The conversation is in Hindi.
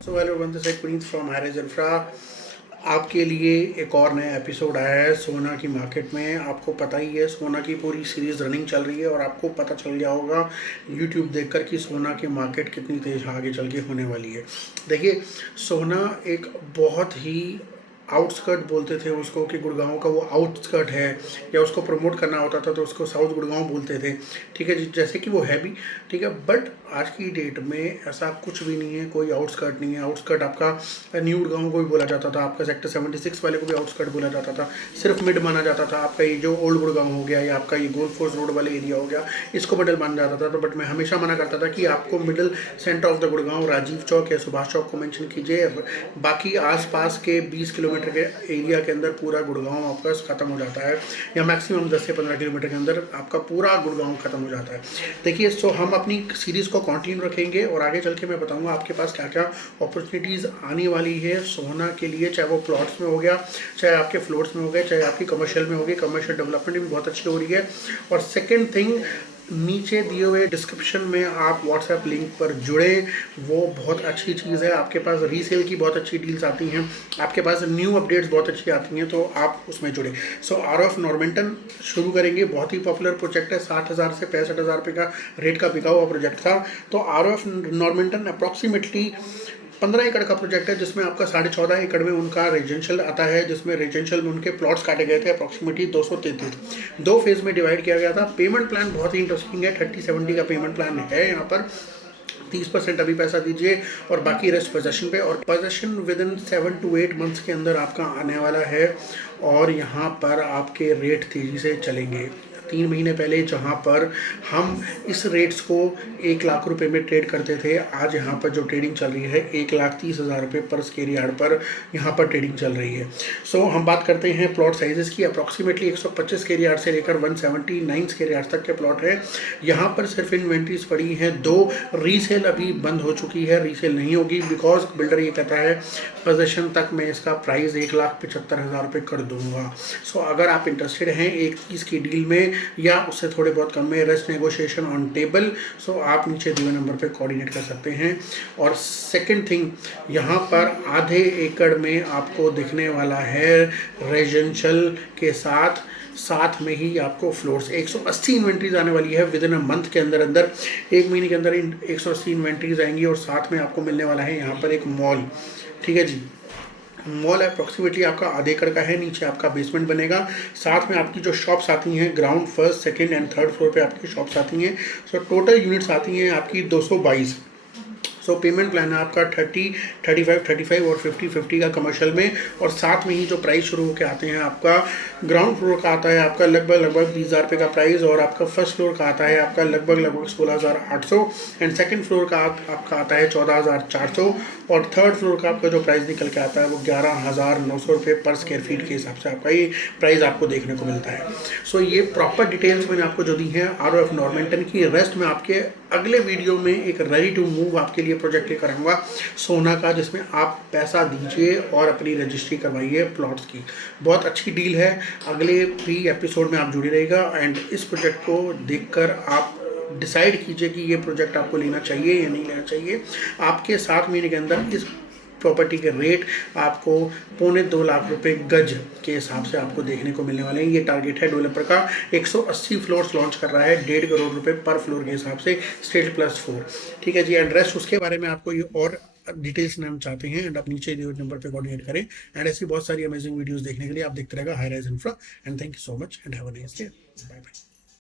So hello one this side Puneet from Highrise Infra. आपके लिए एक और नया एपिसोड आया है सोना की मार्केट में। आपको पता ही है सोना की पूरी सीरीज़ रनिंग चल रही है और आपको पता चल गया होगा यूट्यूब देखकर कि सोना की मार्केट कितनी तेज़ आगे चल के होने वाली है। देखिए, सोना एक बहुत ही आउटस्कर्ट बोलते थे उसको कि गुड़गांव का वो आउटस्कर्ट है, या उसको प्रमोट करना होता था तो उसको साउथ गुड़गांव बोलते थे। ठीक है जी, जैसे कि वो है भी। ठीक है, बट आज की डेट में ऐसा कुछ भी नहीं है, कोई आउटस्कर्ट नहीं है। आउटस्कर्ट आपका न्यू गुड़गांव को भी बोला जाता था, आपका सेक्टर 76 वाले को भी आउटस्कर्ट बोला जाता था, सिर्फ मिड माना जाता था। आपका ये जो ओल्ड गुड़गांव हो गया या आपका ये गोल्ड फोर्स रोड वाले एरिया हो गया, इसको मिडल माना जाता था। तो बट मैं हमेशा मना करता था कि आपको middle centre of the Gurgaon Rajiv Chowk या सुभाष चौक को मेंशन कीजिए, बाकी आसपास के 20 किलोमीटर के एरिया के अंदर पूरा गुड़गांव आपका खत्म हो जाता है, या मैक्सिमम 10 से 15 किलोमीटर के अंदर आपका पूरा गुड़गांव खत्म हो जाता है। देखिए, सो हम अपनी सीरीज़ को कंटिन्यू रखेंगे और आगे चल के मैं बताऊंगा आपके पास क्या क्या अपॉर्चुनिटीज़ आने वाली है सोना के लिए, चाहे वो प्लॉट्स में हो गया, चाहे आपके फ्लोर्स में हो गए, चाहे आपकी कमर्शियल में हो गई। कमर्शियल डेवलपमेंट भी बहुत अच्छी हो रही है। और सेकेंड थिंग, नीचे दिए हुए डिस्क्रिप्शन में आप व्हाट्सएप लिंक पर जुड़े, वो बहुत अच्छी चीज़ है। आपके पास रीसेल की बहुत अच्छी डील्स आती हैं, आपके पास न्यू अपडेट्स बहुत अच्छी आती हैं, तो आप उसमें जुड़े। सो RF नॉर्मेंटन शुरू करेंगे, बहुत ही पॉपुलर प्रोजेक्ट है। 60,000 से 65,000 रुपये का रेट का बिका हुआ प्रोजेक्ट था। तो RF नॉर्मेंटन अप्रॉक्सीमेटली 15 एकड़ का प्रोजेक्ट है, जिसमें आपका 14.5 एकड़ में उनका रेजिडेंशियल आता है, जिसमें रेजिडेंशियल में उनके प्लॉट्स काटे गए थे अप्रॉक्सीमेटली 233। 2 फेज़ में डिवाइड किया गया था। पेमेंट प्लान बहुत ही इंटरेस्टिंग है, 30-70 का पेमेंट प्लान है यहाँ पर। 30% अभी पैसा दीजिए और बाकी रेस्ट पोजेशन पे, और possession with in 7 to 8 months के अंदर आपका आने वाला है। और यहाँ पर आपके रेट तेज़ी से चलेंगे। 3 महीने पहले जहाँ पर हम इस रेट्स को 1 लाख रुपए में ट्रेड करते थे, आज यहाँ पर जो ट्रेडिंग चल रही है 1,30,000 रुपये पर स्क्वायर यार्ड पर यहाँ पर ट्रेडिंग चल रही है। सो हम बात करते हैं प्लॉट साइजेस की। अप्रॉक्सीमेटली 125 स्क्वायर यार्ड से लेकर 179 स्क्वायर यार्ड तक के प्लॉट है। यहाँ पर सिर्फ इन्वेंट्रीज पड़ी हैं 2। रीसेल अभी बंद हो चुकी है, रीसेल नहीं होगी, बिकॉज बिल्डर ये कहता है पोजेशन तक मैं इसका प्राइस 1,75,000 रुपये कर दूंगा। सो अगर आप इंटरेस्टेड हैं 1,30 की डील में या उससे थोड़े बहुत कम में, रेस्ट नेगोशिएशन ऑन टेबल, सो आप नीचे दिए नंबर पे कोऑर्डिनेट कर सकते हैं। और सेकंड थिंग, यहाँ पर आधे एकड़ में आपको दिखने वाला है रेजिडेंशियल के साथ में ही आपको फ्लोर्स। 180 इन्वेंट्रीज आने वाली है विद इन अ मंथ के अंदर अंदर। 1 महीने के अंदर 180 इन्वेंट्रीज आएंगी और साथ में आपको मिलने वाला है यहाँ पर एक मॉल। ठीक है जी, मॉल अप्रॉक्सीमेटली आपका आधे एकड़ का है। नीचे आपका बेसमेंट बनेगा, साथ में आपकी जो शॉप्स आती हैं ground, first, second and third floor पे आपकी शॉप्स आती हैं। सो टोटल यूनिट्स आती हैं आपकी 222। सो पेमेंट प्लान है आपका 30, 35 और 50 का कमर्शियल में। और साथ में ही जो प्राइस शुरू होकर आते हैं, आपका ग्राउंड फ्लोर का आता है आपका लगभग 20,000 रुपये का प्राइस, और आपका फर्स्ट फ्लोर का आता है आपका लगभग 16,800, एंड सेकंड फ्लोर का आपका आता है 14,400, और थर्ड फ्लोर का आपका जो प्राइस निकल के आता है वो 11,900 रुपये पर स्क्वायर फीट के हिसाब से आपका ये प्राइस आपको देखने को मिलता है। सो ये प्रॉपर डिटेल्स मैंने आपको जो दी है RF नॉर्मेंटन की। रेस्ट में आपके अगले वीडियो में एक रेडी टू मूव आपके लिए प्रोजेक्ट लेकर आऊँगा सोना का, जिसमें आप पैसा दीजिए और अपनी रजिस्ट्री करवाइए प्लॉट्स की। बहुत अच्छी डील है। अगले भी एपिसोड में आप जुड़े रहेगा एंड इस प्रोजेक्ट को देखकर आप डिसाइड कीजिए कि ये प्रोजेक्ट आपको लेना चाहिए या नहीं लेना चाहिए। आपके 7 महीने के अंदर इस प्रॉपर्टी के रेट आपको 2.25 लाख रुपए गज के हिसाब से आपको देखने को मिलने वाले हैं। ये टारगेट है डेवलपर का। 180 फ्लोर्स लॉन्च कर रहा है 1.5 करोड़ रुपए पर फ्लोर के हिसाब से, स्टेज +4। ठीक है जी, एड्रेस उसके बारे में आपको ये और डिटेल्स हम चाहते हैं एंड आप नीचे दिए नंबर पे कोऑर्डिनेट करें। एंड ऐसी बहुत सारी अमेजिंग वीडियोस देखने के लिए आप देखते रहेगा Highrise Infra. And thank you so much and have a nice day. Bye bye.